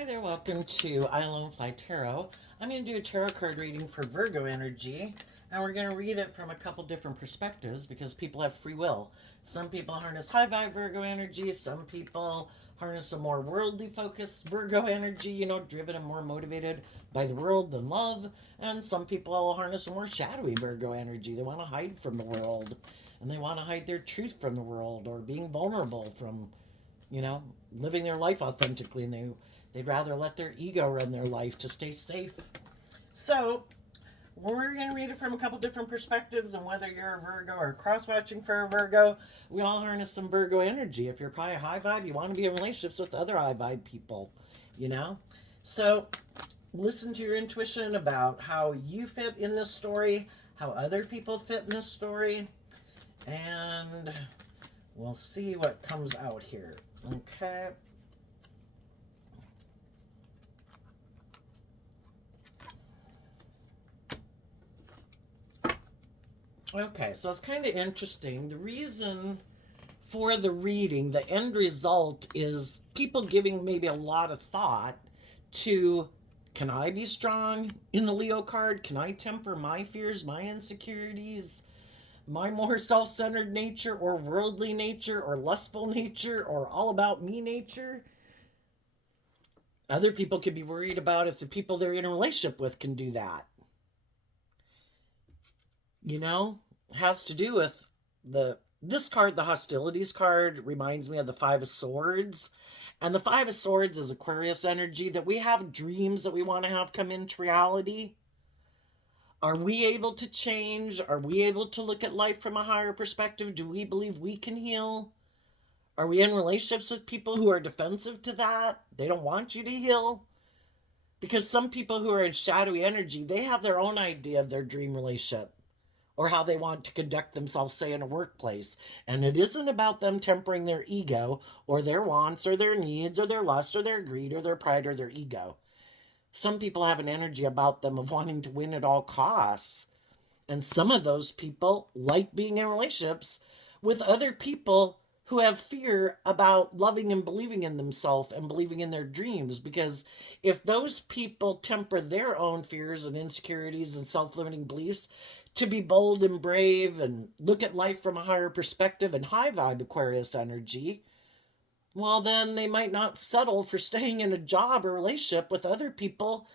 Hi there, welcome to I Alone Fly Tarot. I'm going to do a tarot card reading for Virgo energy, and we're going to read it from a couple different perspectives because people have free will. Some people harness high vibe Virgo energy, some people harness a more worldly focused Virgo energy, driven and more motivated by the world than love, and some people harness a more shadowy Virgo energy. They want to hide from the world, and they want to hide their truth from the world or being vulnerable from living their life authentically, and they'd rather let their ego run their life to stay safe. So, we're going to read it from a couple different perspectives, and whether you're a Virgo or cross-watching for a Virgo, we all harness some Virgo energy. If you're probably a high vibe, you want to be in relationships with other high vibe people, So, listen to your intuition about how you fit in this story, how other people fit in this story, and we'll see what comes out here. Okay. Okay, so it's kind of interesting. The reason for the reading, the end result is people giving maybe a lot of thought to, can I be strong in the Leo card? Can I temper my fears, my insecurities, my more self-centered nature or worldly nature or lustful nature or all about me nature? Other people could be worried about if the people they're in a relationship with can do that. Has to do with this card. The hostilities card reminds me of the Five of Swords, and the Five of Swords is Aquarius energy, that we have dreams that we want to have come into reality. Are we able to change? Are we able to look at life from a higher perspective? Do we believe we can heal? Are we in relationships with people who are defensive to that? They don't want you to heal. Because some people who are in shadowy energy, they have their own idea of their dream relationship or how they want to conduct themselves, say, in a workplace. And it isn't about them tempering their ego or their wants or their needs or their lust or their greed or their pride or their ego. Some people have an energy about them of wanting to win at all costs. And some of those people like being in relationships with other people who have fear about loving and believing in themselves and believing in their dreams. Because if those people temper their own fears and insecurities and self-limiting beliefs to be bold and brave and look at life from a higher perspective and high vibe Aquarius energy, well, then they might not settle for staying in a job or relationship with other people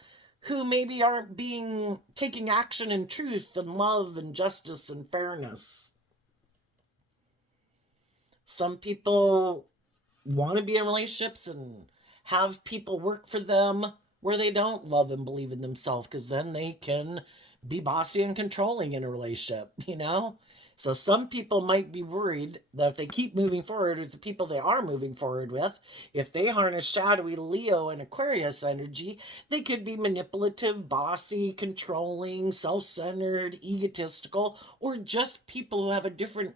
who maybe aren't taking action in truth and love and justice and fairness. Some people want to be in relationships and have people work for them where they don't love and believe in themselves, because then they can be bossy and controlling in a relationship, So some people might be worried that if they keep moving forward with the people they are moving forward with, if they harness shadowy Leo and Aquarius energy, they could be manipulative, bossy, controlling, self-centered, egotistical, or just people who have a different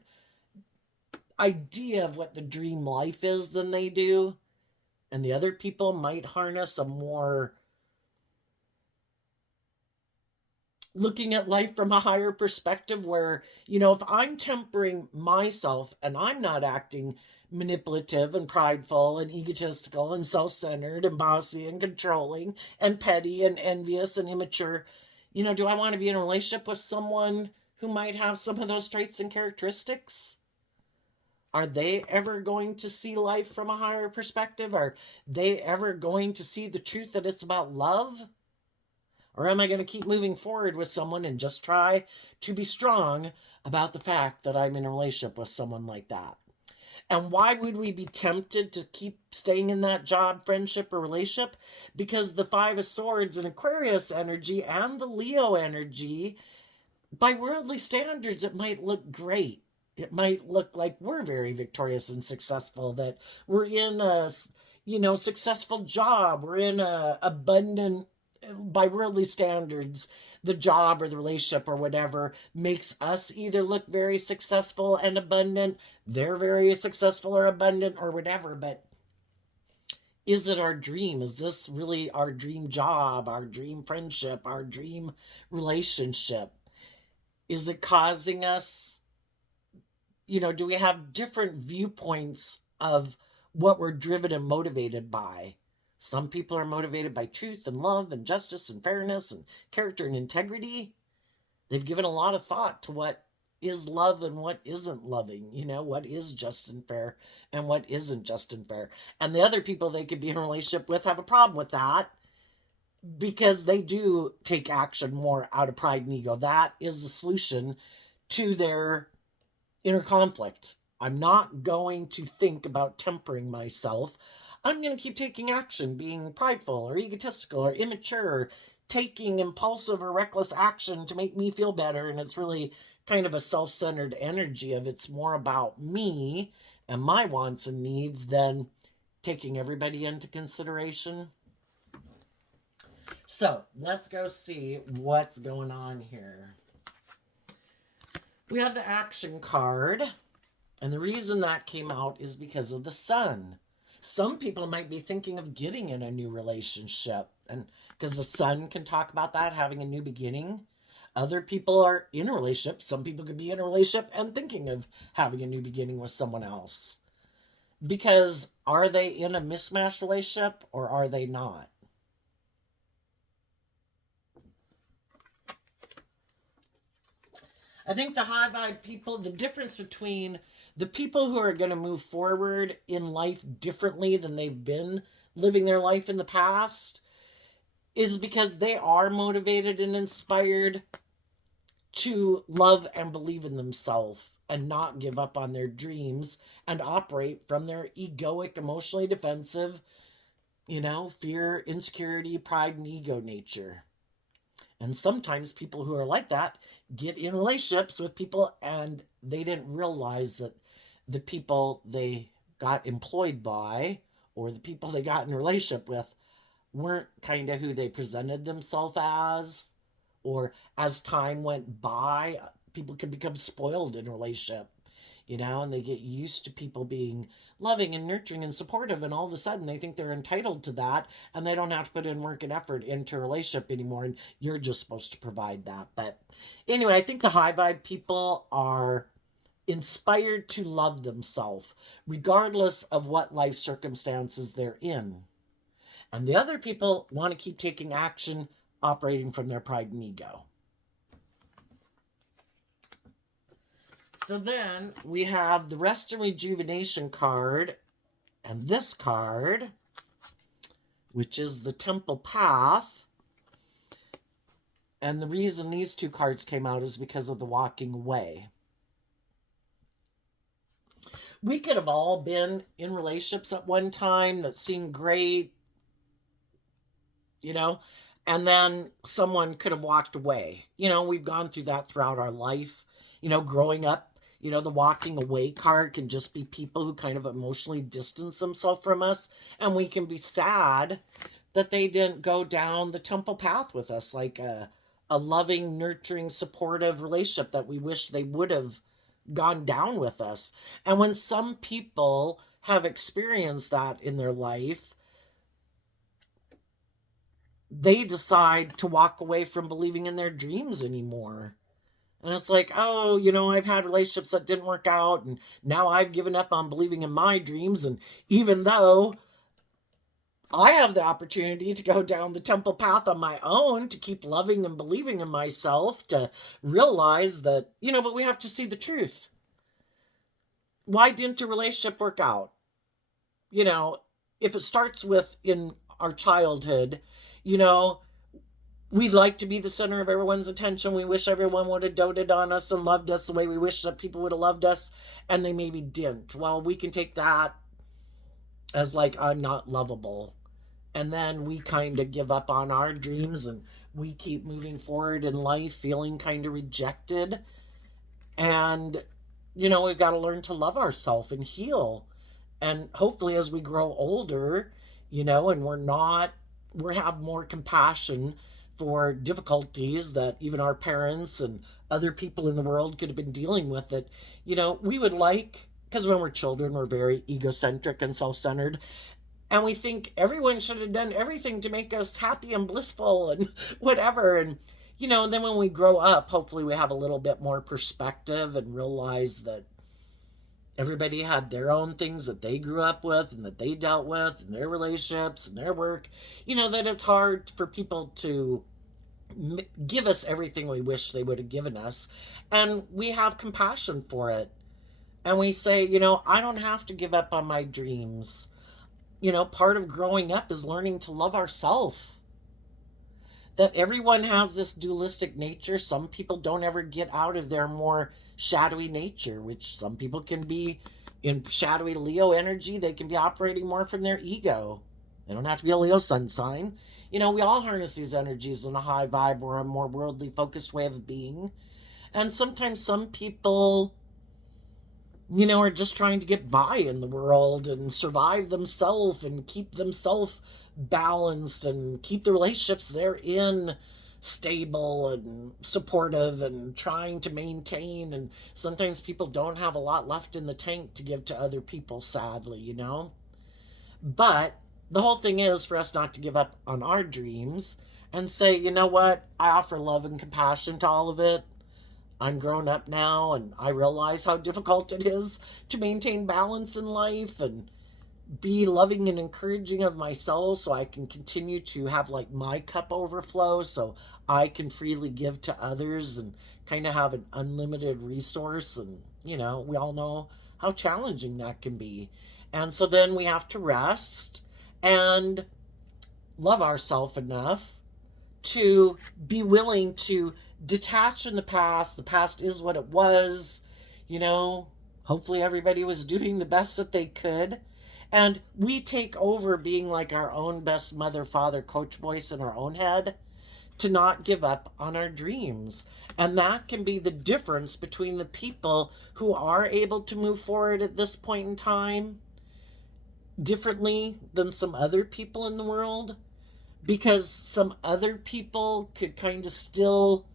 idea of what the dream life is than they do. And the other people might harness a more looking at life from a higher perspective where, if I'm tempering myself and I'm not acting manipulative and prideful and egotistical and self-centered and bossy and controlling and petty and envious and immature, do I want to be in a relationship with someone who might have some of those traits and characteristics? Are they ever going to see life from a higher perspective? Are they ever going to see the truth that it's about love? Or am I going to keep moving forward with someone and just try to be strong about the fact that I'm in a relationship with someone like that? And why would we be tempted to keep staying in that job, friendship, or relationship? Because the Five of Swords and Aquarius energy and the Leo energy, by worldly standards, it might look great. It might look like we're very victorious and successful, that we're in a, successful job. We're in a abundant, by worldly standards, the job or the relationship or whatever makes us either look very successful and abundant, they're very successful or abundant or whatever. But is it our dream? Is this really our dream job, our dream friendship, our dream relationship? Is it causing us, do we have different viewpoints of what we're driven and motivated by? Some people are motivated by truth and love and justice and fairness and character and integrity. They've given a lot of thought to what is love and what isn't loving, what is just and fair and what isn't just and fair. And the other people they could be in a relationship with have a problem with that because they do take action more out of pride and ego. That is the solution to their inner conflict. I'm not going to think about tempering myself. I'm going to keep taking action, being prideful or egotistical or immature, or taking impulsive or reckless action to make me feel better. And it's really kind of a self-centered energy of it's more about me and my wants and needs than taking everybody into consideration. So let's go see what's going on here. We have the action card. And the reason that came out is because of the sun. Some people might be thinking of getting in a new relationship. And because the sun can talk about that, having a new beginning. Other people are in a relationship. Some people could be in a relationship and thinking of having a new beginning with someone else. Because are they in a mismatched relationship or are they not? I think the high vibe people, the difference between the people who are going to move forward in life differently than they've been living their life in the past is because they are motivated and inspired to love and believe in themselves and not give up on their dreams and operate from their egoic, emotionally defensive, fear, insecurity, pride, and ego nature. And sometimes people who are like that get in relationships with people and they didn't realize that the people they got employed by or the people they got in a relationship with weren't kind of who they presented themselves as. Or as time went by, people can become spoiled in a relationship, and they get used to people being loving and nurturing and supportive, and all of a sudden they think they're entitled to that and they don't have to put in work and effort into a relationship anymore, and you're just supposed to provide that. But anyway, I think the high vibe people are inspired to love themselves regardless of what life circumstances they're in. And the other people want to keep taking action, operating from their pride and ego. So then we have the rest and rejuvenation card and this card, which is the temple path. And the reason these two cards came out is because of the walking away. We could have all been in relationships at one time that seemed great, and then someone could have walked away. We've gone through that throughout our life, growing up. The walking away card can just be people who kind of emotionally distance themselves from us. And we can be sad that they didn't go down the temple path with us, like a loving, nurturing, supportive relationship that we wish they would have gone down with us. And when some people have experienced that in their life, they decide to walk away from believing in their dreams anymore. And it's like, oh, I've had relationships that didn't work out, and now I've given up on believing in my dreams. And even though I have the opportunity to go down the temple path on my own, to keep loving and believing in myself, to realize that, but we have to see the truth. Why didn't a relationship work out? If it starts with in our childhood, we'd like to be the center of everyone's attention. We wish everyone would have doted on us and loved us the way we wish that people would have loved us, and they maybe didn't. Well, we can take that as like, I'm not lovable. And then we kind of give up on our dreams and we keep moving forward in life feeling kind of rejected. And, we've got to learn to love ourselves and heal. And hopefully as we grow older, and we have more compassion for difficulties that even our parents and other people in the world could have been dealing with, it, we would like, because when we're children, we're very egocentric and self-centered. And we think everyone should have done everything to make us happy and blissful and whatever. And, then when we grow up, hopefully we have a little bit more perspective and realize that Everybody had their own things that they grew up with and that they dealt with in their relationships and their work. That it's hard for people to give us everything we wish they would have given us. And we have compassion for it. And we say, I don't have to give up on my dreams. Part of growing up is learning to love ourselves. That everyone has this dualistic nature. Some people don't ever get out of their more shadowy nature, which some people can be in shadowy Leo energy. They can be operating more from their ego. They don't have to be a Leo sun sign. We all harness these energies in a high vibe or a more worldly focused way of being. And sometimes some people, are just trying to get by in the world and survive themselves and keep themselves balanced and keep the relationships they're in stable and supportive and trying to maintain. And sometimes people don't have a lot left in the tank to give to other people, sadly. But the whole thing is for us not to give up on our dreams and say, what? I offer love and compassion to all of it. I'm grown up now and I realize how difficult it is to maintain balance in life and be loving and encouraging of myself so I can continue to have like my cup overflow so I can freely give to others and kind of have an unlimited resource. And, we all know how challenging that can be. And so then we have to rest and love ourselves enough to be willing to detach from the past. The past is what it was. Hopefully everybody was doing the best that they could. And we take over being like our own best mother, father, coach voice in our own head to not give up on our dreams. And that can be the difference between the people who are able to move forward at this point in time differently than some other people in the world. Because some other people could kind of still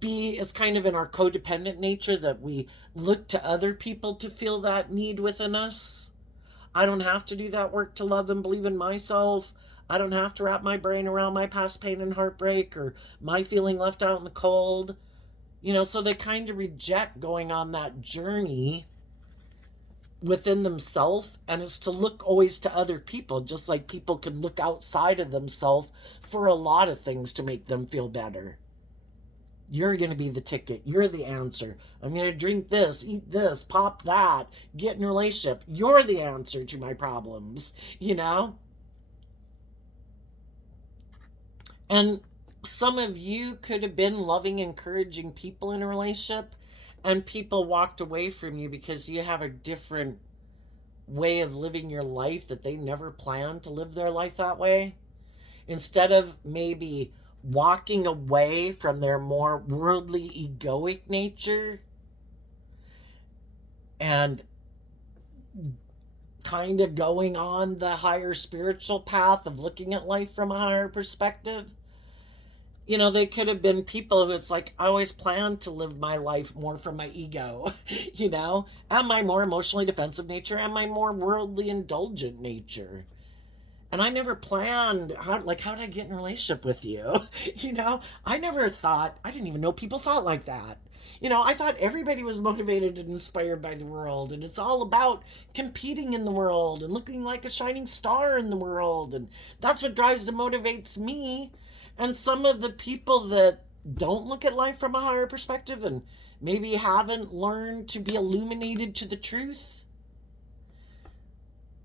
be as kind of in our codependent nature that we look to other people to feel that need within us. I don't have to do that work to love and believe in myself. I don't have to wrap my brain around my past pain and heartbreak or my feeling left out in the cold. So they kind of reject going on that journey within themselves, and is to look always to other people, just like people can look outside of themselves for a lot of things to make them feel better. You're going to be the ticket. You're the answer. I'm going to drink this, eat this, pop that, get in a relationship. You're the answer to my problems. And some of you could have been loving, encouraging people in a relationship, and people walked away from you because you have a different way of living your life that they never planned to live their life that way. Instead of maybe walking away from their more worldly, egoic nature and kind of going on the higher spiritual path of looking at life from a higher perspective. They could have been people who it's like, I always planned to live my life more from my ego, and my more emotionally defensive nature and my more worldly indulgent nature. And I never planned how did I get in a relationship with you? I never thought, I didn't even know people thought like that. I thought everybody was motivated and inspired by the world, and it's all about competing in the world and looking like a shining star in the world, and that's what drives and motivates me. And some of the people that don't look at life from a higher perspective and maybe haven't learned to be illuminated to the truth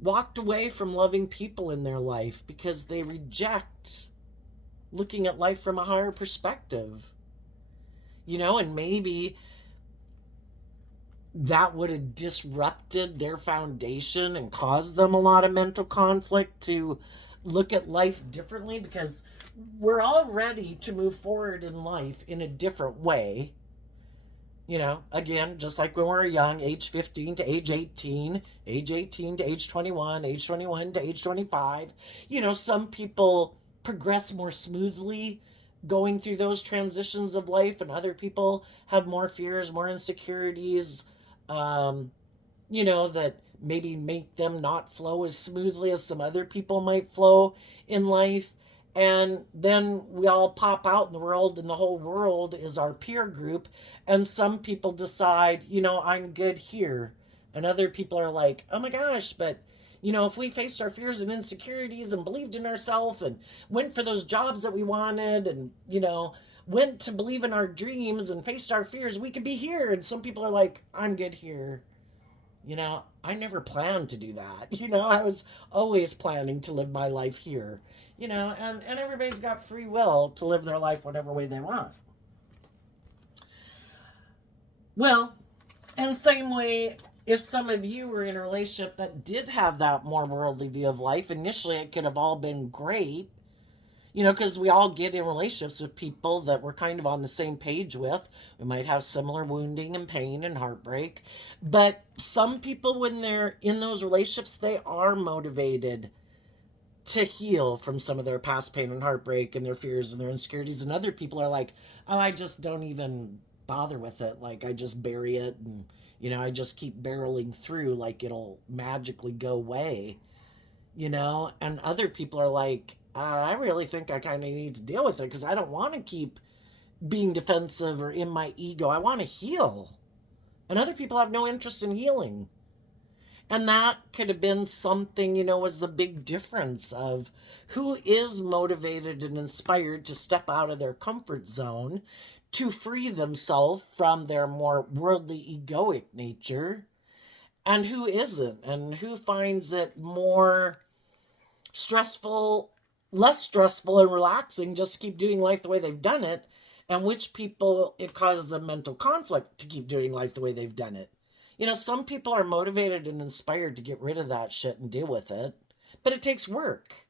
walked away from loving people in their life because they reject looking at life from a higher perspective. And maybe that would have disrupted their foundation and caused them a lot of mental conflict to look at life differently, because we're all ready to move forward in life in a different way. Again, just like when we were young, age 15 to age 18, age 18 to age 21, age 21 to age 25. Some people progress more smoothly going through those transitions of life, and other people have more fears, more insecurities, that maybe make them not flow as smoothly as some other people might flow in life. And then we all pop out in the world, and the whole world is our peer group. And some people decide, I'm good here. And other people are like, oh my gosh, but if we faced our fears and insecurities and believed in ourselves and went for those jobs that we wanted and, went to believe in our dreams and faced our fears, we could be here. And some people are like, I'm good here. I never planned to do that. I was always planning to live my life here. And everybody's got free will to live their life whatever way they want. Well, and same way, if some of you were in a relationship that did have that more worldly view of life, initially it could have all been great, because we all get in relationships with people that we're kind of on the same page with. We might have similar wounding and pain and heartbreak. But some people, when they're in those relationships, they are motivated to heal from some of their past pain and heartbreak and their fears and their insecurities. And other people are like, oh, I just don't even bother with it. Like, I just bury it and, I just keep barreling through like it'll magically go away, And other people are like, I really think I kind of need to deal with it because I don't want to keep being defensive or in my ego. I want to heal. And other people have no interest in healing. And that could have been something, was the big difference of who is motivated and inspired to step out of their comfort zone to free themselves from their more worldly egoic nature, and who isn't, and who finds it more less stressful and relaxing just to keep doing life the way they've done it, and which people it causes a mental conflict to keep doing life the way they've done it. Some people are motivated and inspired to get rid of that shit and deal with it, but it takes work.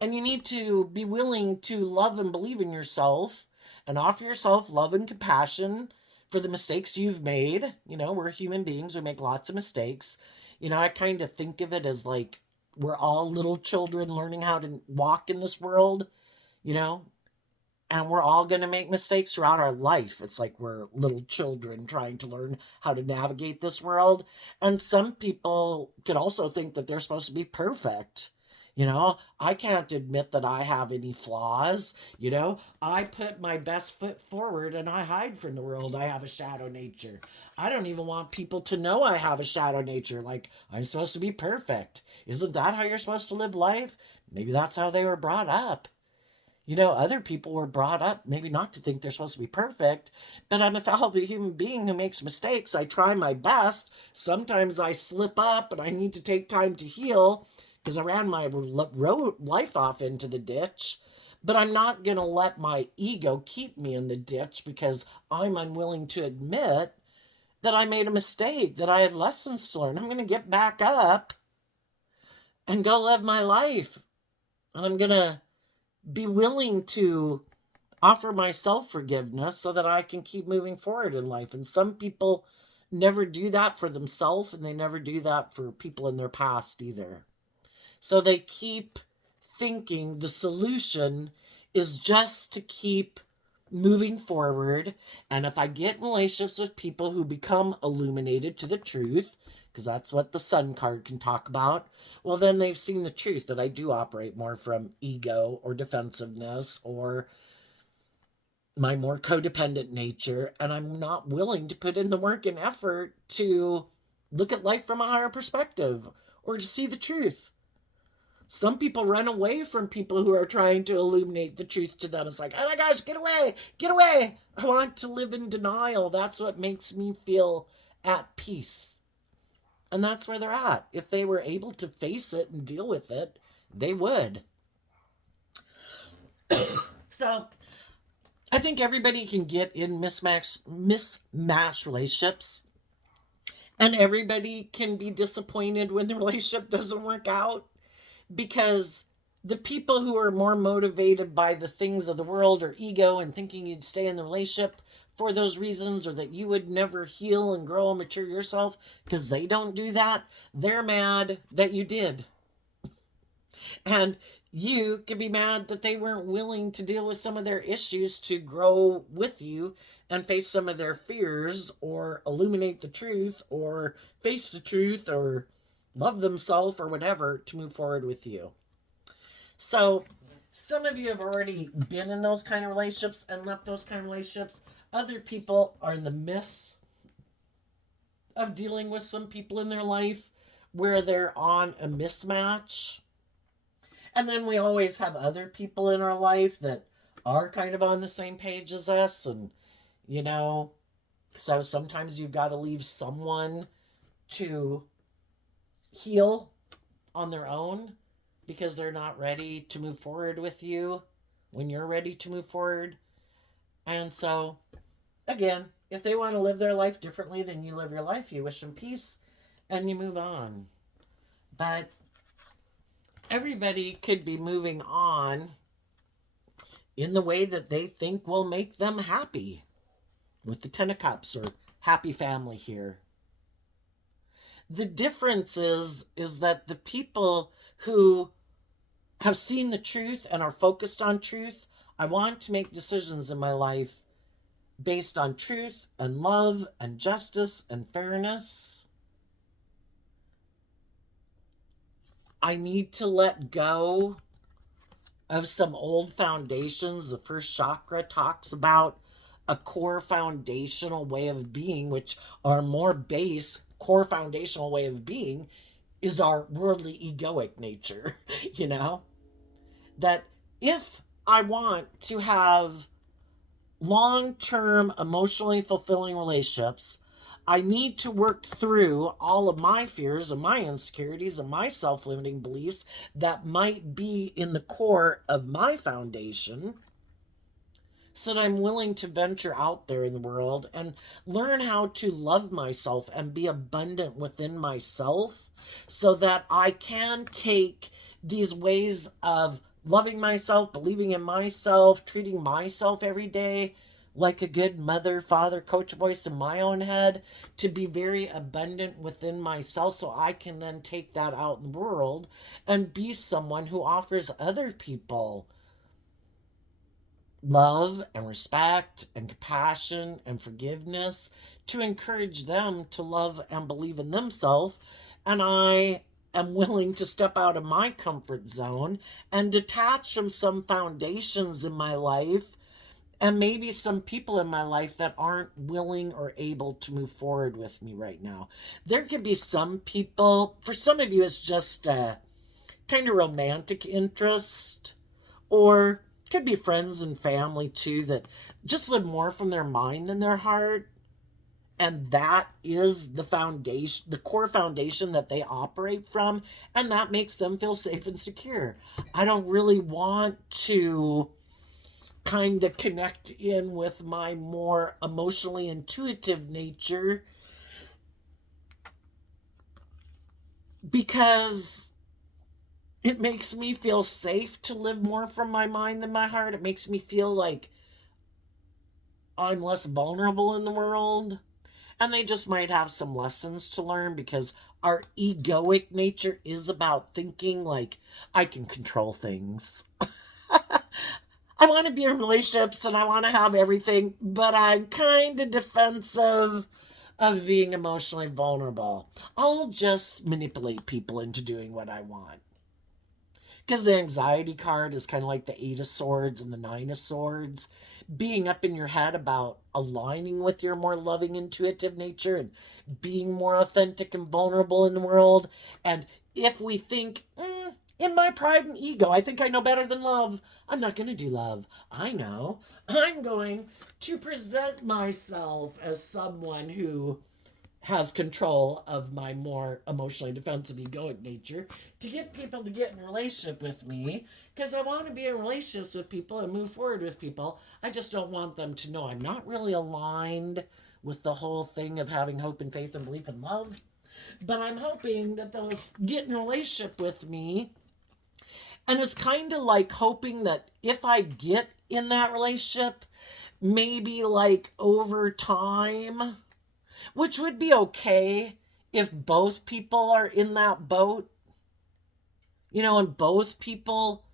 And you need to be willing to love and believe in yourself and offer yourself love and compassion for the mistakes you've made. We're human beings, we make lots of mistakes. I kind of think of it as like we're all little children learning how to walk in this world, and we're all going to make mistakes throughout our life. It's like we're little children trying to learn how to navigate this world. And some people could also think that they're supposed to be perfect. I can't admit that I have any flaws. I put my best foot forward and I hide from the world. I have a shadow nature. I don't even want people to know I have a shadow nature. Like, I'm supposed to be perfect. Isn't that how you're supposed to live life? Maybe that's how they were brought up. Other people were brought up maybe not to think they're supposed to be perfect, but I'm a fallible human being who makes mistakes. I try my best. Sometimes I slip up and I need to take time to heal because I ran my life off into the ditch. But I'm not going to let my ego keep me in the ditch because I'm unwilling to admit that I made a mistake, that I had lessons to learn. I'm going to get back up and go live my life. And I'm going to be willing to offer myself forgiveness so that I can keep moving forward in life. And some people never do that for themselves, and they never do that for people in their past either. So they keep thinking the solution is just to keep moving forward. And if I get in relationships with people who become illuminated to the truth, because that's what the Sun card can talk about, well, then they've seen the truth that I do operate more from ego or defensiveness or my more codependent nature, and I'm not willing to put in the work and effort to look at life from a higher perspective or to see the truth. Some people run away from people who are trying to illuminate the truth to them. It's like, oh my gosh, get away, get away. I want to live in denial. That's what makes me feel at peace. And that's where they're at. If they were able to face it and deal with it, they would. So I think everybody can get in mismatched relationships. And everybody can be disappointed when the relationship doesn't work out. Because the people who are more motivated by the things of the world or ego and thinking you'd stay in the relationship for those reasons, or that you would never heal and grow and mature yourself because they don't do that, they're mad that you did. And you could be mad that they weren't willing to deal with some of their issues to grow with you and face some of their fears or illuminate the truth or face the truth or love themselves or whatever to move forward with you. So some of you have already been in those kind of relationships and left those kind of relationships. Other people are in the midst of dealing with some people in their life where they're on a mismatch. And then we always have other people in our life that are kind of on the same page as us. And, you know, so sometimes you've got to leave someone to heal on their own because they're not ready to move forward with you when you're ready to move forward. And so, again, if they want to live their life differently than you live your life, you wish them peace and you move on. But everybody could be moving on in the way that they think will make them happy, with the Ten of Cups or happy family here. The difference is that the people who have seen the truth and are focused on truth, I want to make decisions in my life based on truth and love and justice and fairness. I need to let go of some old foundations. The first chakra talks about a core foundational way of being, which our more base core foundational way of being is our worldly egoic nature, you know? That if I want to have long-term emotionally fulfilling relationships, I need to work through all of my fears and my insecurities and my self-limiting beliefs that might be in the core of my foundation, so that I'm willing to venture out there in the world and learn how to love myself and be abundant within myself, so that I can take these ways of loving myself, believing in myself, treating myself every day like a good mother, father, coach voice in my own head, to be very abundant within myself, so I can then take that out in the world and be someone who offers other people love and respect and compassion and forgiveness, to encourage them to love and believe in themselves. And I am willing to step out of my comfort zone and detach from some foundations in my life and maybe some people in my life that aren't willing or able to move forward with me right now. There could be some people, for some of you, it's just a kind of romantic interest, or could be friends and family too, that just live more from their mind than their heart. And that is the foundation, the core foundation that they operate from. And that makes them feel safe and secure. I don't really want to kind of connect in with my more emotionally intuitive nature, because it makes me feel safe to live more from my mind than my heart. It makes me feel like I'm less vulnerable in the world. And they just might have some lessons to learn, because our egoic nature is about thinking like I can control things. I want to be in relationships and I want to have everything, but I'm kind of defensive of being emotionally vulnerable. I'll just manipulate people into doing what I want. Because the anxiety card is kind of like the Eight of Swords and the Nine of Swords. Being up in your head about aligning with your more loving, intuitive nature and being more authentic and vulnerable in the world. And if we think, in my pride and ego, I think I know better than love, I'm not going to do love. I know. I'm going to present myself as someone who has control of my more emotionally defensive egoic nature to get people to get in a relationship with me, because I want to be in relationships with people and move forward with people. I just don't want them to know I'm not really aligned with the whole thing of having hope and faith and belief and love. But I'm hoping that they'll get in a relationship with me. And it's kind of like hoping that if I get in that relationship, maybe like over time, which would be okay if both people are in that boat, and both people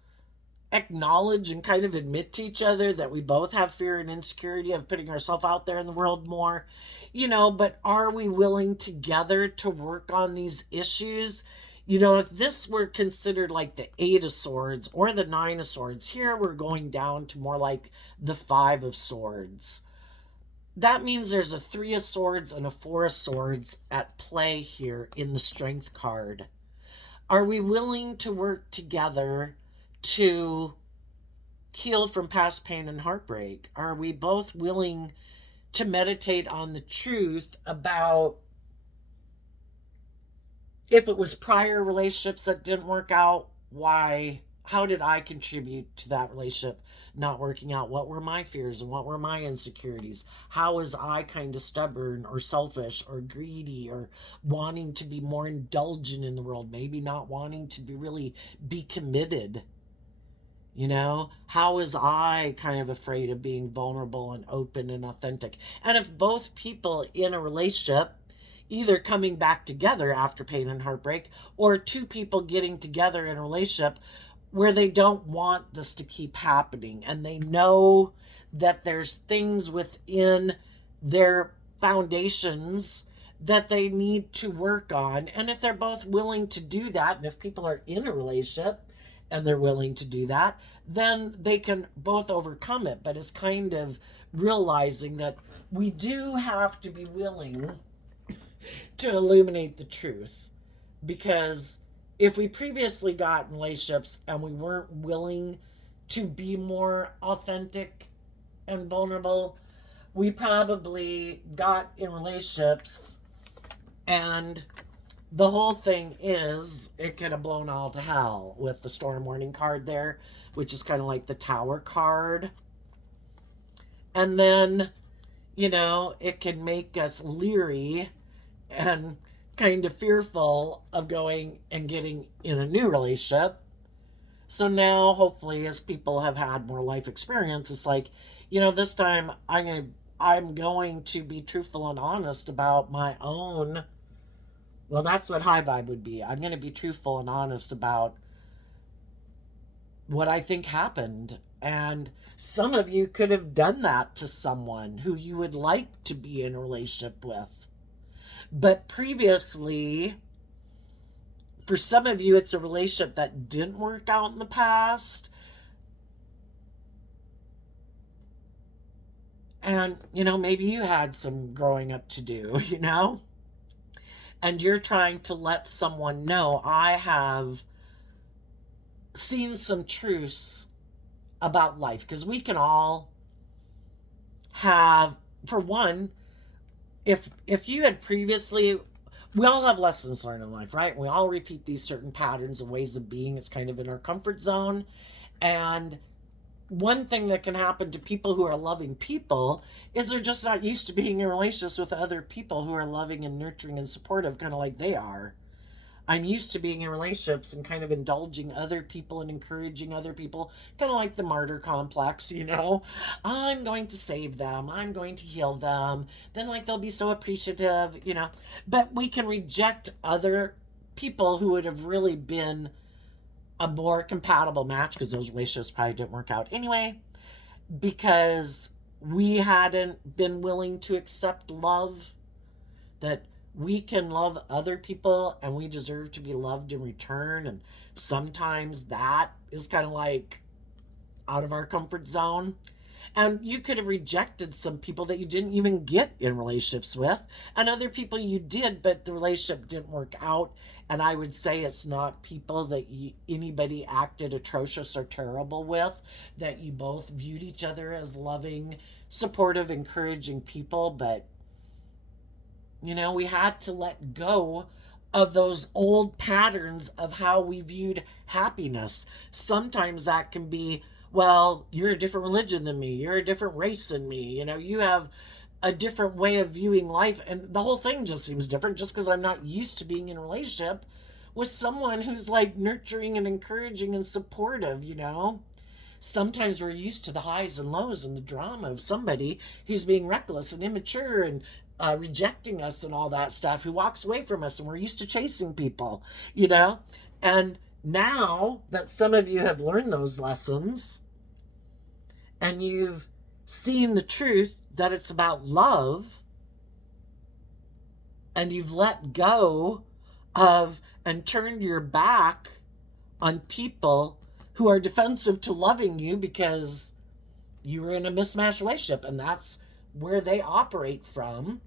acknowledge and kind of admit to each other that we both have fear and insecurity of putting ourselves out there in the world more, but are we willing together to work on these issues? If this were considered like the Eight of Swords or the Nine of Swords, here we're going down to more like the Five of Swords. that means there's a Three of Swords and a Four of Swords at play here in the Strength card. Are we willing to work together to heal from past pain and heartbreak? Are we both willing to meditate on the truth about if it was prior relationships that didn't work out, why, how did I contribute to that relationship not working out? What were my fears and what were my insecurities? How was I kind of stubborn or selfish or greedy or wanting to be more indulgent in the world, maybe not wanting to be really be committed? You know, how was I kind of afraid of being vulnerable and open and authentic? And if both people in a relationship, either coming back together after pain and heartbreak, or two people getting together in a relationship where they don't want this to keep happening and they know that there's things within their foundations that they need to work on. And if they're both willing to do that, and if people are in a relationship and they're willing to do that, then they can both overcome it. But it's kind of realizing that we do have to be willing to illuminate the truth, because if we previously got in relationships and we weren't willing to be more authentic and vulnerable, we probably got in relationships and the whole thing is it could have blown all to hell with the storm warning card there, which is kind of like the Tower card. And then, you know, it can make us leery and kind of fearful of going and getting in a new relationship. So now, hopefully, as people have had more life experience, it's like, you know, this time I'm going to be truthful and honest about my own. Well, that's what high vibe would be. I'm going to be truthful and honest about what I think happened. And some of you could have done that to someone who you would like to be in a relationship with. But previously, for some of you, it's a relationship that didn't work out in the past. And, you know, maybe you had some growing up to do, you know? And you're trying to let someone know, I have seen some truths about life. Because we can all have, for one, if you had previously, we all have lessons learned in life, right? We all repeat these certain patterns and ways of being. It's kind of in our comfort zone. And one thing that can happen to people who are loving people is they're just not used to being in relationships with other people who are loving and nurturing and supportive, kind of like they are. I'm used to being in relationships and kind of indulging other people and encouraging other people, kind of like the martyr complex, you know. I'm going to save them, I'm going to heal them, then like they'll be so appreciative, you know. But we can reject other people who would have really been a more compatible match, because those relationships probably didn't work out anyway, because we hadn't been willing to accept love, that we can love other people and we deserve to be loved in return. And sometimes that is kind of like out of our comfort zone. And you could have rejected some people that you didn't even get in relationships with, and other people you did, but the relationship didn't work out. And I would say it's not people that anybody acted atrocious or terrible with, that you both viewed each other as loving, supportive, encouraging people. But, you know, we had to let go of those old patterns of how we viewed happiness. Sometimes that can be, well, you're a different religion than me, you're a different race than me, you know, you have a different way of viewing life, and the whole thing just seems different just because I'm not used to being in a relationship with someone who's like nurturing and encouraging and supportive, you know. Sometimes we're used to the highs and lows and the drama of somebody who's being reckless and immature and rejecting us and all that stuff, who walks away from us, and we're used to chasing people, you know. And now that some of you have learned those lessons and you've seen the truth that it's about love, and you've let go of and turned your back on people who are defensive to loving you because you were in a mismatched relationship, and that's where they operate from,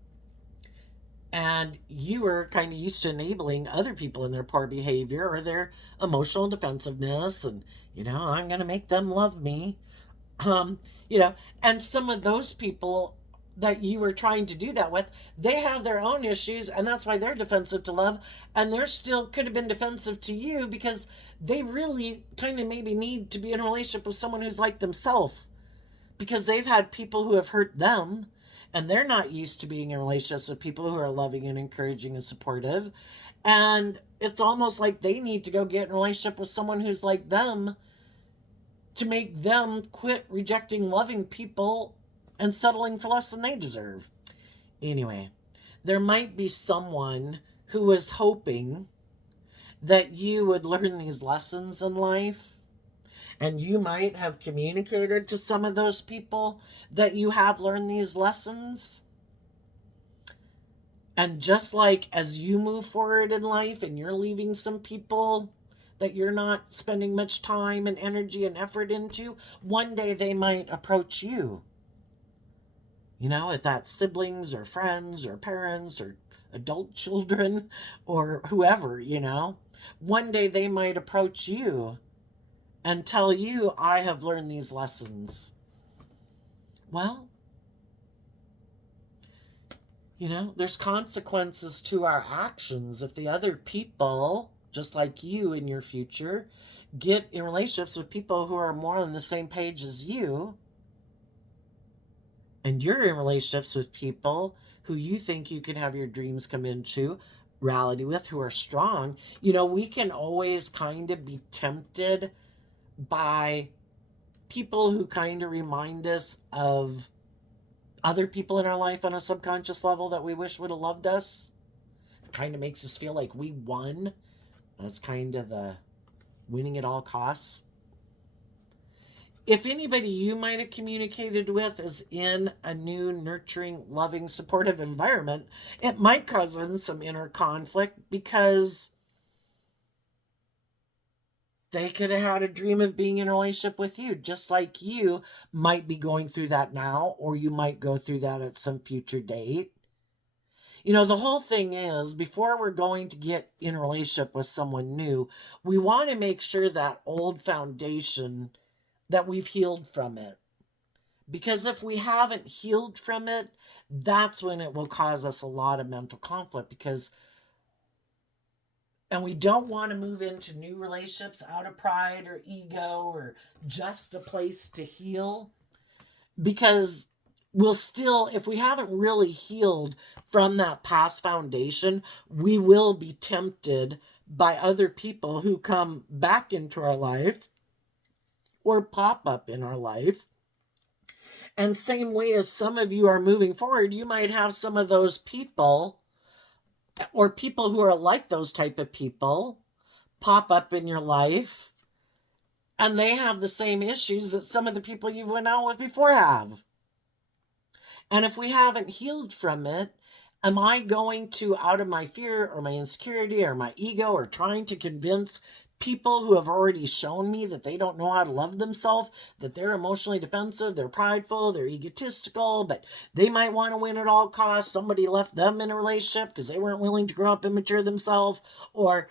and you are kind of used to enabling other people in their poor behavior or their emotional defensiveness, and I'm going to make them love me. um and some of those people that you were trying to do that with, they have their own issues, and that's why they're defensive to love, and they're still could have been defensive to you because they really kind of maybe need to be in a relationship with someone who's like themselves, because they've had people who have hurt them, and they're not used to being in relationships with people who are loving and encouraging and supportive. And it's almost like they need to go get in a relationship with someone who's like them to make them quit rejecting loving people and settling for less than they deserve. Anyway, there might be someone who was hoping that you would learn these lessons in life, and you might have communicated to some of those people that you have learned these lessons. And just like as you move forward in life and you're leaving some people that you're not spending much time and energy and effort into, one day they might approach you. If that's siblings or friends or parents or adult children or whoever, one day they might approach you and tell you, I have learned these lessons. Well, there's consequences to our actions. If the other people, just like you in your future, get in relationships with people who are more on the same page as you, and you're in relationships with people who you think you can have your dreams come into reality with, who are strong, we can always kind of be tempted by people who kind of remind us of other people in our life on a subconscious level that we wish would have loved us. It kind of makes us feel like we won. That's kind of the winning at all costs. If anybody you might have communicated with is in a new, nurturing, loving, supportive environment, it might cause them some inner conflict because they could have had a dream of being in a relationship with you, just like you might be going through that now, or you might go through that at some future date. The whole thing is, before we're going to get in a relationship with someone new, we want to make sure that old foundation, that we've healed from it. Because if we haven't healed from it, that's when it will cause us a lot of mental conflict, and we don't want to move into new relationships out of pride or ego or just a place to heal. Because we'll still, if we haven't really healed from that past foundation, we will be tempted by other people who come back into our life or pop up in our life. And same way as some of you are moving forward, you might have some of those people or people who are like those type of people pop up in your life, and they have the same issues that some of the people you've went out with before have. And if we haven't healed from it, am I going to, out of my fear or my insecurity or my ego, or trying to convince people who have already shown me that they don't know how to love themselves, that they're emotionally defensive, they're prideful, they're egotistical, but they might want to win at all costs, somebody left them in a relationship because they weren't willing to grow up and mature themselves, or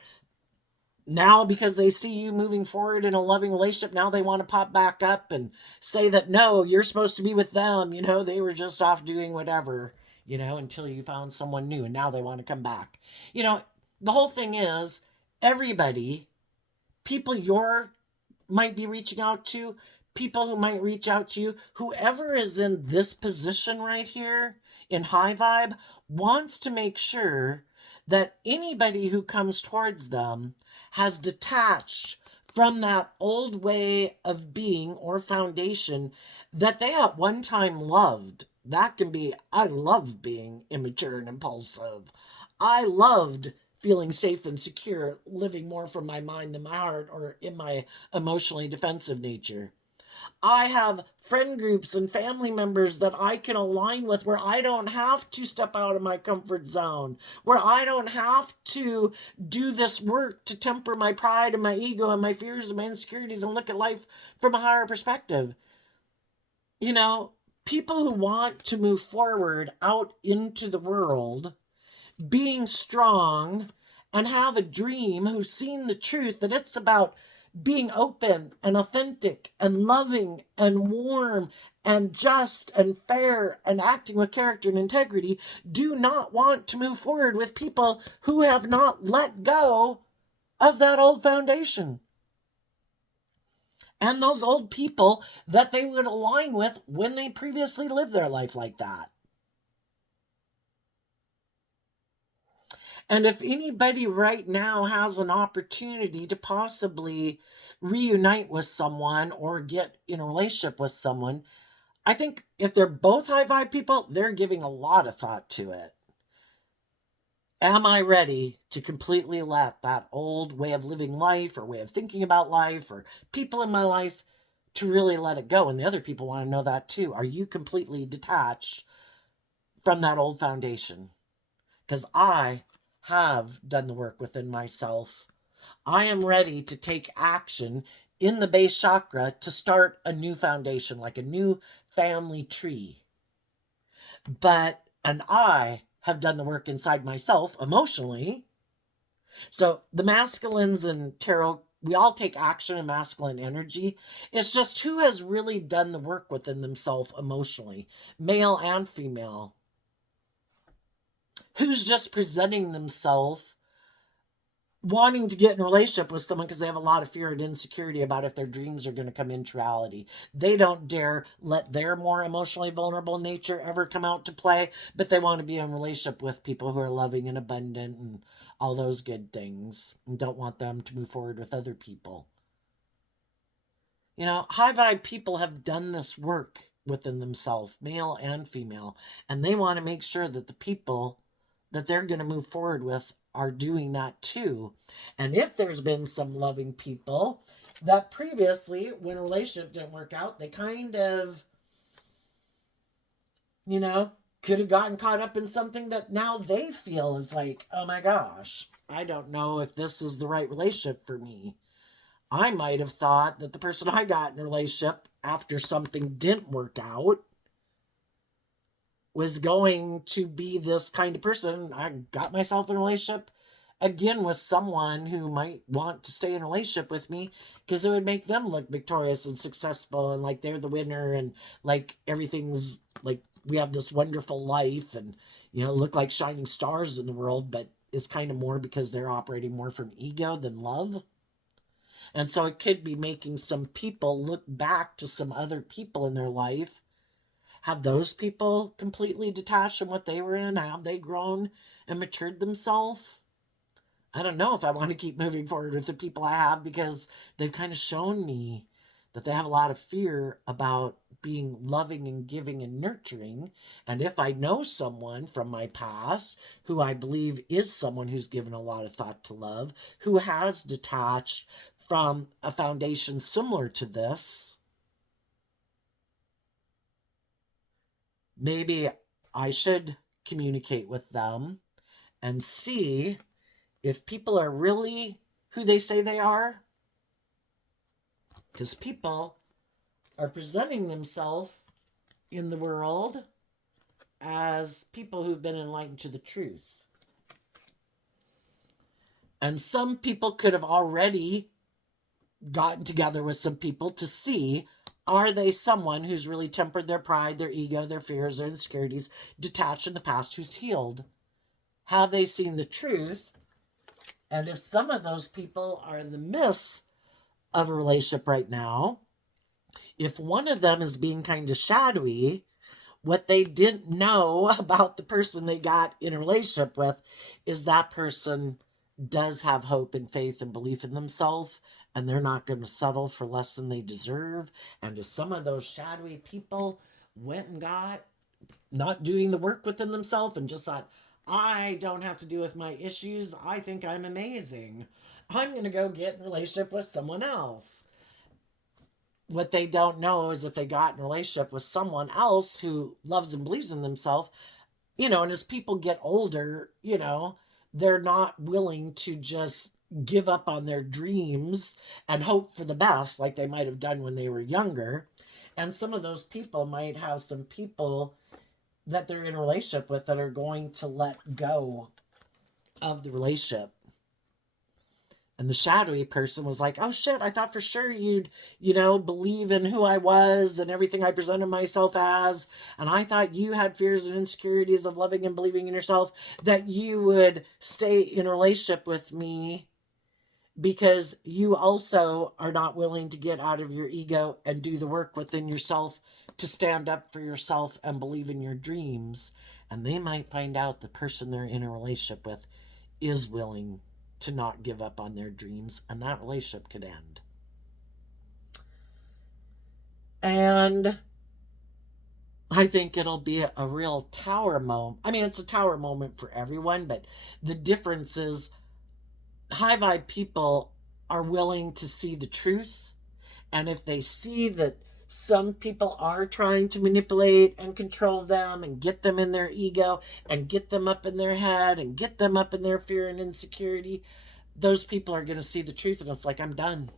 now because they see you moving forward in a loving relationship, now they want to pop back up and say that, no, you're supposed to be with them, they were just off doing whatever, until you found someone new, and now they want to come back. The whole thing is, everybody, people you're might be reaching out to, people who might reach out to you, whoever is in this position right here in high vibe wants to make sure that anybody who comes towards them has detached from that old way of being or foundation that they at one time loved. That can be, I loved being immature and impulsive. I loved feeling safe and secure, living more from my mind than my heart, or in my emotionally defensive nature. I have friend groups and family members that I can align with, where I don't have to step out of my comfort zone, where I don't have to do this work to temper my pride and my ego and my fears and my insecurities and look at life from a higher perspective. People who want to move forward out into the world, being strong and have a dream, who've seen the truth that it's about being open and authentic and loving and warm and just and fair and acting with character and integrity, do not want to move forward with people who have not let go of that old foundation and those old people that they would align with when they previously lived their life like that. And if anybody right now has an opportunity to possibly reunite with someone or get in a relationship with someone, I think if they're both high vibe people, they're giving a lot of thought to it. Am I ready to completely let that old way of living life or way of thinking about life or people in my life to really let it go? And the other people want to know that too. Are you completely detached from that old foundation? Because I have done the work within myself. I am ready to take action in the base chakra to start a new foundation, like a new family tree. And I have done the work inside myself emotionally. So the masculines and tarot, we all take action in masculine energy. It's just who has really done the work within themselves emotionally, male and female. Who's just presenting themselves wanting to get in a relationship with someone because they have a lot of fear and insecurity about if their dreams are going to come into reality. They don't dare let their more emotionally vulnerable nature ever come out to play, but they want to be in a relationship with people who are loving and abundant and all those good things and don't want them to move forward with other people. High vibe people have done this work within themselves, male and female, and they want to make sure that the people that they're going to move forward with are doing that too. And if there's been some loving people that previously, when a relationship didn't work out, they kind of, could have gotten caught up in something that now they feel is like, oh my gosh, I don't know if this is the right relationship for me. I might have thought that the person I got in a relationship after something didn't work out was going to be this kind of person. I got myself in a relationship again with someone who might want to stay in a relationship with me because it would make them look victorious and successful and like they're the winner and like everything's like we have this wonderful life and look like shining stars in the world, but it's kind of more because they're operating more from ego than love. And so it could be making some people look back to some other people in their life. Have those people completely detached from what they were in? Have they grown and matured themselves? I don't know if I want to keep moving forward with the people I have because they've kind of shown me that they have a lot of fear about being loving and giving and nurturing. And if I know someone from my past who I believe is someone who's given a lot of thought to love, who has detached from a foundation similar to this, maybe I should communicate with them and see if people are really who they say they are. Because people are presenting themselves in the world as people who've been enlightened to the truth. And some people could have already gotten together with some people to see, are they someone who's really tempered their pride, their ego, their fears, their insecurities, detached in the past, who's healed? Have they seen the truth? And if some of those people are in the midst of a relationship right now, if one of them is being kind of shadowy, what they didn't know about the person they got in a relationship with is that person does have hope and faith and belief in themselves, and they're not going to settle for less than they deserve. And if some of those shadowy people went and got not doing the work within themselves and just thought, I don't have to deal with my issues, I think I'm amazing, I'm going to go get in a relationship with someone else. What they don't know is that they got in a relationship with someone else who loves and believes in themselves, and as people get older, they're not willing to just give up on their dreams and hope for the best like they might have done when they were younger. And some of those people might have some people that they're in a relationship with that are going to let go of the relationship. And the shadowy person was like, oh shit, I thought for sure you'd, believe in who I was and everything I presented myself as. And I thought you had fears and insecurities of loving and believing in yourself, that you would stay in a relationship with me because you also are not willing to get out of your ego and do the work within yourself to stand up for yourself and believe in your dreams. And they might find out the person they're in a relationship with is willing to not give up on their dreams, and that relationship could end. And I think it'll be a real tower moment. I mean, it's a tower moment for everyone, but the difference is high vibe people are willing to see the truth. And if they see that some people are trying to manipulate and control them and get them in their ego and get them up in their head and get them up in their fear and insecurity, those people are going to see the truth, and it's like, I'm done.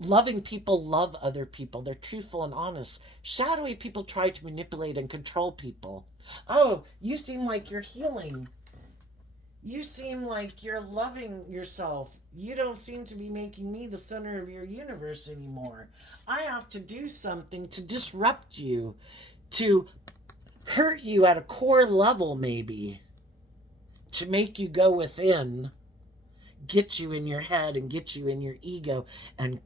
Loving people love other people. They're truthful and honest. Shadowy people try to manipulate and control people. Oh, you seem like you're healing. You seem like you're loving yourself. You don't seem to be making me the center of your universe anymore. I have to do something to disrupt you, to hurt you at a core level, maybe, to make you go within, get you in your head and get you in your ego and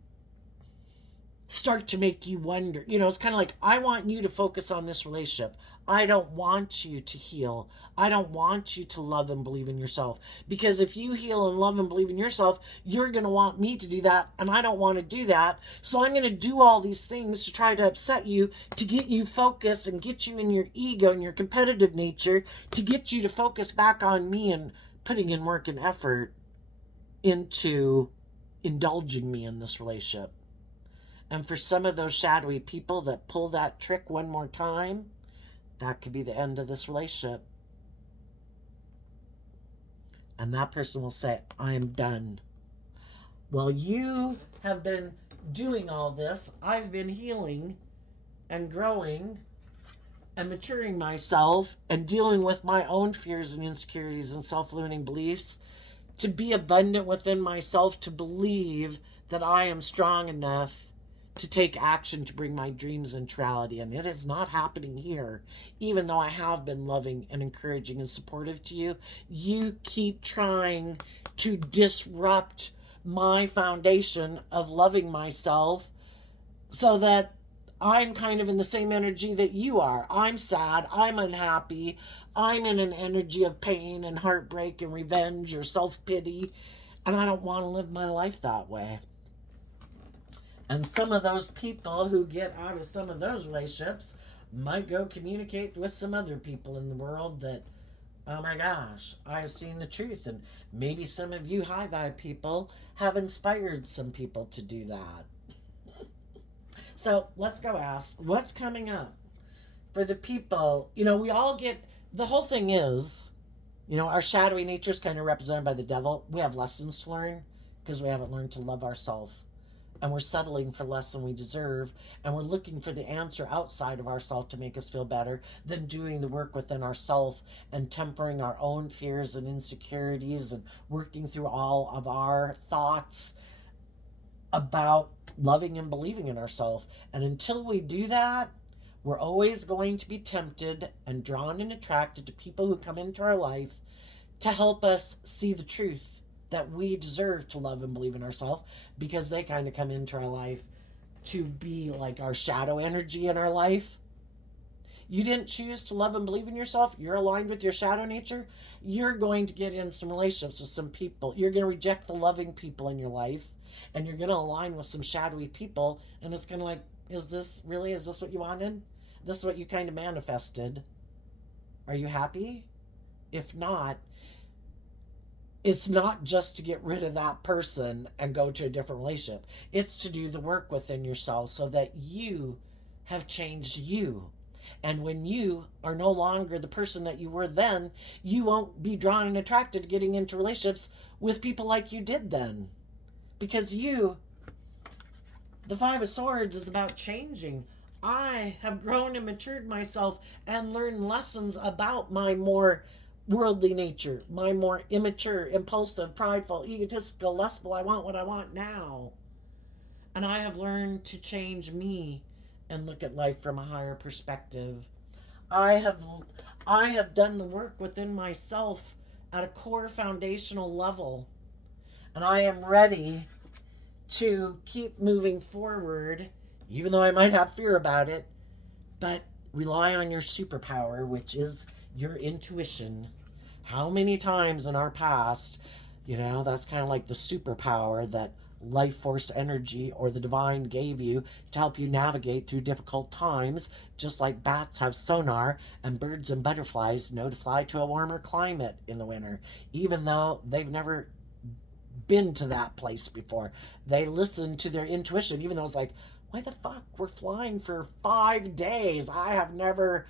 start to make you wonder. It's kind of like, I want you to focus on this relationship. I don't want you to heal. I don't want you to love and believe in yourself. Because if you heal and love and believe in yourself, you're going to want me to do that. And I don't want to do that. So I'm going to do all these things to try to upset you, to get you focused and get you in your ego and your competitive nature, to get you to focus back on me and putting in work and effort into indulging me in this relationship. And for some of those shadowy people that pull that trick one more time, that could be the end of this relationship. And that person will say, I am done. Well, you have been doing all this. I've been healing and growing and maturing myself and dealing with my own fears and insecurities and self-limiting beliefs, to be abundant within myself, to believe that I am strong enough to take action to bring my dreams into reality. And it is not happening here. Even though I have been loving and encouraging and supportive to you, you keep trying to disrupt my foundation of loving myself so that I'm kind of in the same energy that you are. I'm sad. I'm unhappy. I'm in an energy of pain and heartbreak and revenge or self-pity. And I don't want to live my life that way. And some of those people who get out of some of those relationships might go communicate with some other people in the world that, oh my gosh, I've seen the truth. And maybe some of you high vibe people have inspired some people to do that. So let's go ask, what's coming up for the people? We all get, the whole thing is, our shadowy nature is kind of represented by the devil. We have lessons to learn because we haven't learned to love ourselves. And we're settling for less than we deserve. And we're looking for the answer outside of ourselves to make us feel better than doing the work within ourselves and tempering our own fears and insecurities and working through all of our thoughts about loving and believing in ourselves. And until we do that, we're always going to be tempted and drawn and attracted to people who come into our life to help us see the truth that we deserve to love and believe in ourselves, because they kind of come into our life to be like our shadow energy in our life. You didn't choose to love and believe in yourself. You're aligned with your shadow nature. You're going to get in some relationships with some people. You're going to reject the loving people in your life, and you're going to align with some shadowy people. And it's kind of like, is this what you wanted? This is what you kind of manifested. Are you happy? If not, it's not just to get rid of that person and go to a different relationship. It's to do the work within yourself so that you have changed you. And when you are no longer the person that you were then, you won't be drawn and attracted to getting into relationships with people like you did then. Because the Five of Swords is about changing. I have grown and matured myself and learned lessons about my more worldly nature, my more immature, impulsive, prideful, egotistical, lustful. I want what I want now. And I have learned to change me and look at life from a higher perspective. I have I have done the work within myself at a core foundational level, and I am ready to keep moving forward, even though I might have fear about it, but rely on your superpower, which is your intuition. How many times in our past, that's kind of like the superpower that life force energy or the divine gave you to help you navigate through difficult times, just like bats have sonar and birds and butterflies know to fly to a warmer climate in the winter, even though they've never been to that place before. They listen to their intuition, even though it's like, why the fuck? We're flying for 5 days. I have never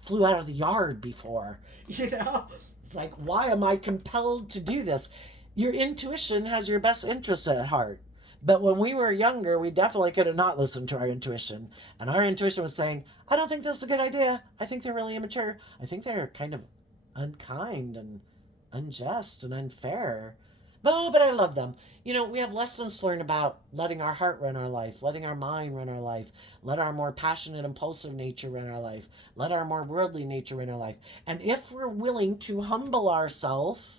flew out of the yard before. It's like, why am I compelled to do this? Your intuition has your best interest at heart. But when we were younger, we definitely could have not listened to our intuition. And our intuition was saying, I don't think this is a good idea. I think they're really immature. I think they're kind of unkind and unjust and unfair. Oh, but I love them. We have lessons to learn about letting our heart run our life, letting our mind run our life, let our more passionate, impulsive nature run our life, let our more worldly nature run our life. And if we're willing to humble ourselves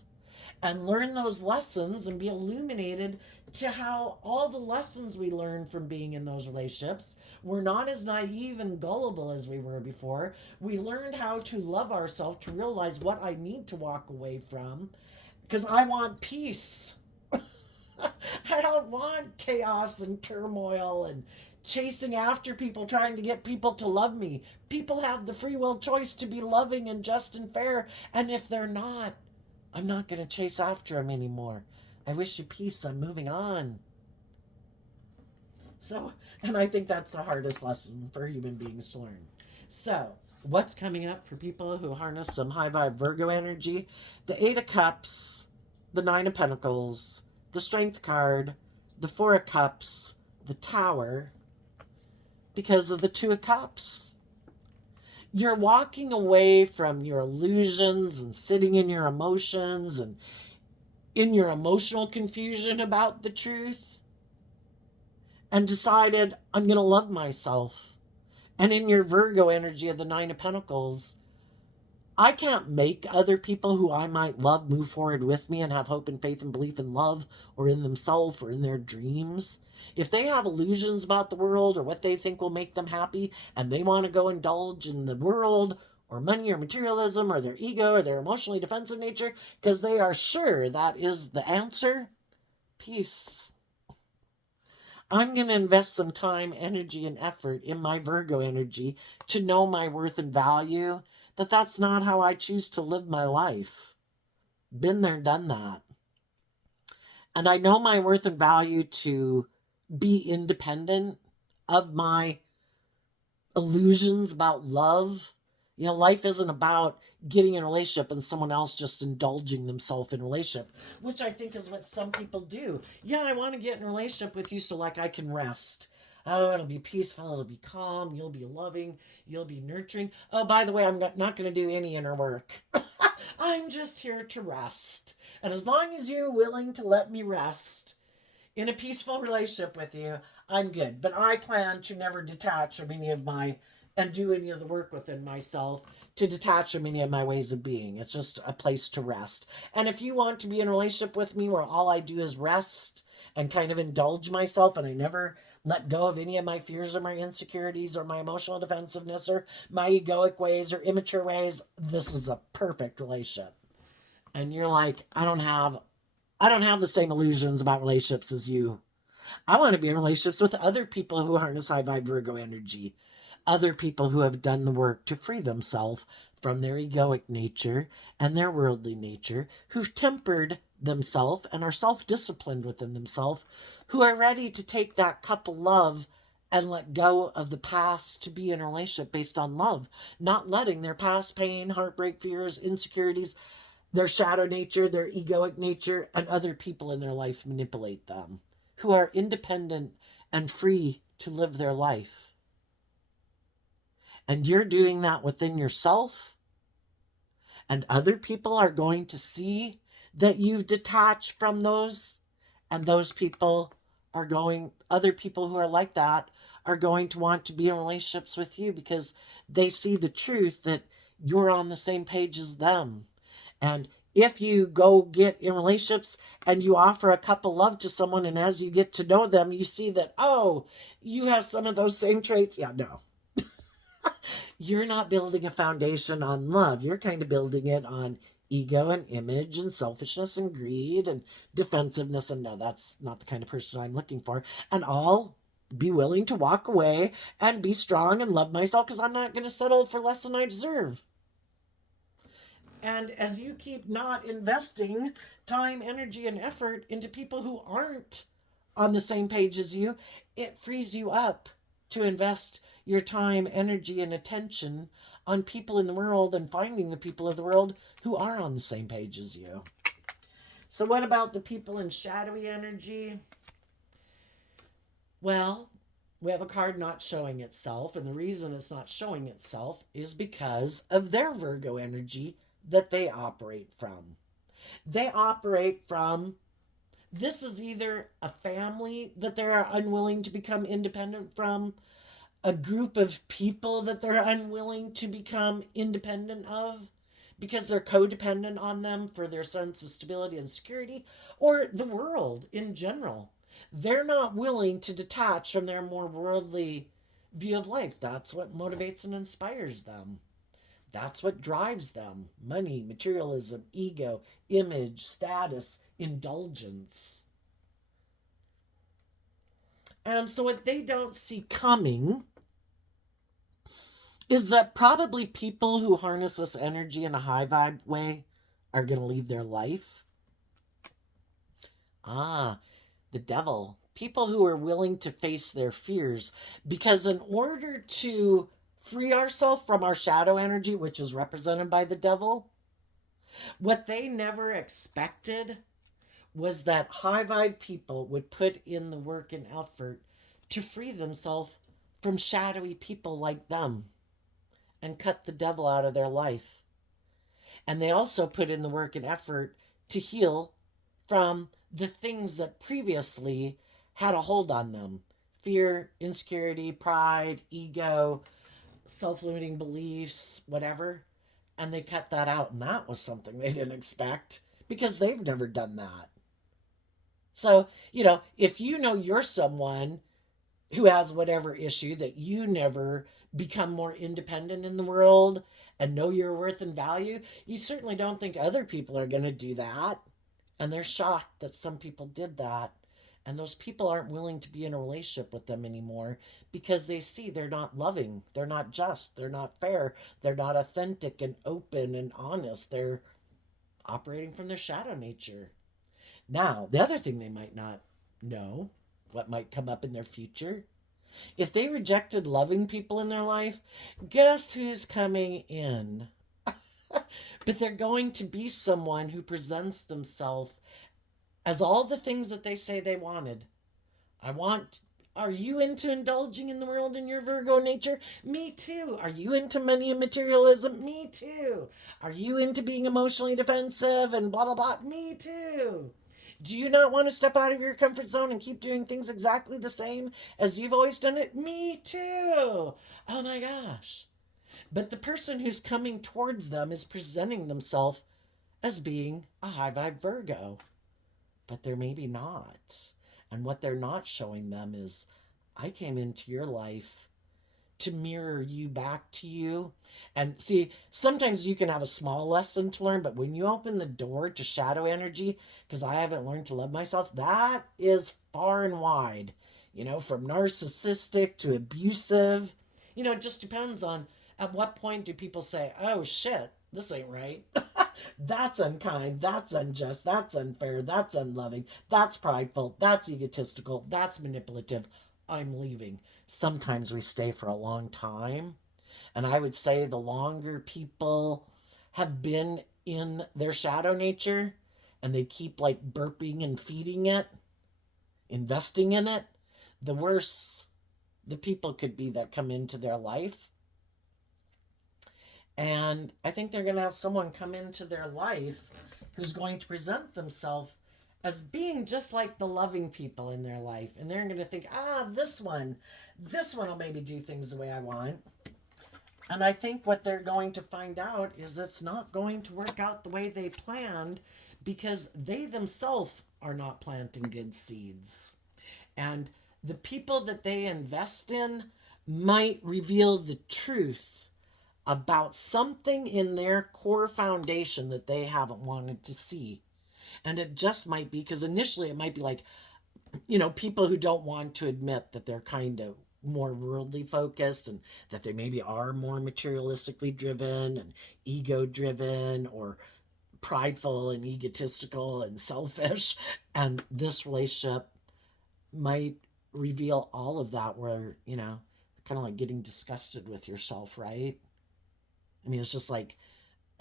and learn those lessons and be illuminated to how all the lessons we learn from being in those relationships, we're not as naive and gullible as we were before. We learned how to love ourselves, to realize what I need to walk away from, because I want peace. I don't want chaos and turmoil and chasing after people, trying to get people to love me. People have the free will choice to be loving and just and fair. And if they're not, I'm not going to chase after them anymore. I wish you peace. I'm moving on. So, and I think that's the hardest lesson for human beings to learn. So, what's coming up for people who harness some high vibe Virgo energy? The Eight of Cups, the Nine of Pentacles, the Strength card, the Four of Cups, the Tower, because of the Two of Cups. You're walking away from your illusions and sitting in your emotions and in your emotional confusion about the truth, and decided, I'm going to love myself. And in your Virgo energy of the Nine of Pentacles, I can't make other people who I might love move forward with me and have hope and faith and belief in love or in themselves or in their dreams. If they have illusions about the world or what they think will make them happy and they want to go indulge in the world or money or materialism or their ego or their emotionally defensive nature because they are sure that is the answer, peace. I'm going to invest some time, energy, and effort in my Virgo energy to know my worth and value, that's not how I choose to live my life. Been there, done that. And I know my worth and value to be independent of my illusions about love. Life isn't about getting in a relationship and someone else just indulging themselves in a relationship, which I think is what some people do. Yeah, I want to get in a relationship with you so I can rest. Oh, it'll be peaceful, it'll be calm, you'll be loving, you'll be nurturing. Oh, by the way, I'm not going to do any inner work. I'm just here to rest. And as long as you're willing to let me rest in a peaceful relationship with you, I'm good. But I plan to never detach from any of my and do any of the work within myself to detach from any of my ways of being. It's just a place to rest. And if you want to be in a relationship with me where all I do is rest and kind of indulge myself and I never let go of any of my fears or my insecurities or my emotional defensiveness or my egoic ways or immature ways, this is a perfect relationship. And you're like, I don't have the same illusions about relationships as you. I want to be in relationships with other people who harness high vibe Virgo energy. Other people who have done the work to free themselves from their egoic nature and their worldly nature, who've tempered themselves and are self-disciplined within themselves, who are ready to take that cup of love and let go of the past to be in a relationship based on love, not letting their past pain, heartbreak, fears, insecurities, their shadow nature, their egoic nature, and other people in their life manipulate them, who are independent and free to live their life. And you're doing that within yourself, and other people are going to see that you've detached from those, and those people are going, other people who are like that are going to want to be in relationships with you because they see the truth that you're on the same page as them. And if you go get in relationships and you offer a cup of love to someone, and as you get to know them, you see that, oh, you have some of those same traits. Yeah, no, you're not building a foundation on love. You're kind of building it on ego and image and selfishness and greed and defensiveness. And no, that's not the kind of person I'm looking for. And I'll be willing to walk away and be strong and love myself because I'm not going to settle for less than I deserve. And as you keep not investing time, energy, and effort into people who aren't on the same page as you, it frees you up to invest your time, energy, and attention on people in the world and finding the people of the world who are on the same page as you. So, what about the people in shadowy energy? Well, we have a card not showing itself, and the reason it's not showing itself is because of their Virgo energy that they operate from. They operate from, this is either a family that they're unwilling to become independent from, a group of people that they're unwilling to become independent of because they're codependent on them for their sense of stability and security, or the world in general. They're not willing to detach from their more worldly view of life. That's what motivates and inspires them. That's what drives them: money, materialism, ego, image, status, indulgence. And so, what they don't see coming is that probably people who harness this energy in a high vibe way are going to leave their life. Ah, the devil. People who are willing to face their fears. Because in order to free ourselves from our shadow energy, which is represented by the devil, what they never expected was that high vibe people would put in the work and effort to free themselves from shadowy people like them and cut the devil out of their life. And they also put in the work and effort to heal from the things that previously had a hold on them: fear, insecurity, pride, ego, self limiting beliefs, whatever. And they cut that out. And that was something they didn't expect because they've never done that. So, if you know you're someone who has whatever issue, that you never become more independent in the world and know your worth and value, you certainly don't think other people are going to do that. And they're shocked that some people did that. And those people aren't willing to be in a relationship with them anymore because they see they're not loving, they're not just, they're not fair, they're not authentic and open and honest. They're operating from their shadow nature. Now, the other thing they might not know, what might come up in their future, if they rejected loving people in their life, guess who's coming in? But they're going to be someone who presents themselves as all the things that they say they wanted. I want. Are you into indulging in the world in your Virgo nature? Me too. Are you into money and materialism? Me too. Are you into being emotionally defensive and blah, blah, blah? Me too. Do you not want to step out of your comfort zone and keep doing things exactly the same as you've always done it? Me too. Oh my gosh. But the person who's coming towards them is presenting themselves as being a high vibe Virgo. But they're maybe not. And what they're not showing them is, I came into your life to mirror you back to you. And see, sometimes you can have a small lesson to learn, but when you open the door to shadow energy, because I haven't learned to love myself, that is far and wide. From narcissistic to abusive. It just depends on at what point do people say, oh shit, this ain't right. That's unkind, that's unjust, that's unfair, that's unloving, that's prideful, that's egotistical, that's manipulative. I'm leaving. Sometimes we stay for a long time. And I would say the longer people have been in their shadow nature and they keep like burping and feeding it, investing in it, the worse the people could be that come into their life. And I think they're going to have someone come into their life who's going to present themselves as being just like the loving people in their life. And they're going to think, this one will maybe do things the way I want. And I think what they're going to find out is it's not going to work out the way they planned because they themselves are not planting good seeds. And the people that they invest in might reveal the truth about something in their core foundation that they haven't wanted to see. And it just might be because initially it might be like, people who don't want to admit that they're kind of more worldly focused and that they maybe are more materialistically driven and ego driven or prideful and egotistical and selfish. And this relationship might reveal all of that, where, kind of like getting disgusted with yourself, right? I mean, it's just like,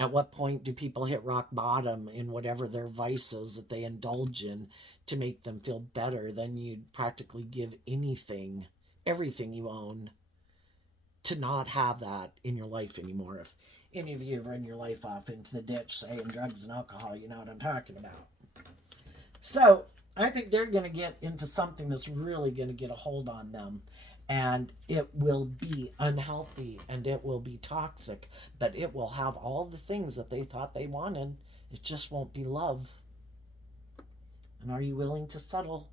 at what point do people hit rock bottom in whatever their vices that they indulge in to make them feel better? Then you'd practically give everything you own, to not have that in your life anymore. If any of you have run your life off into the ditch, say, in drugs and alcohol, you know what I'm talking about. So I think they're going to get into something that's really going to get a hold on them. And it will be unhealthy and it will be toxic, but it will have all the things that they thought they wanted. It just won't be love. And are you willing to settle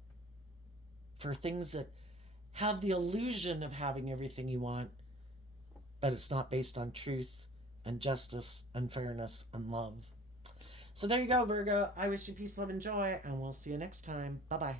for things that have the illusion of having everything you want, but it's not based on truth and justice and fairness and love? So there you go, Virgo. I wish you peace, love, and joy, and we'll see you next time. Bye-bye.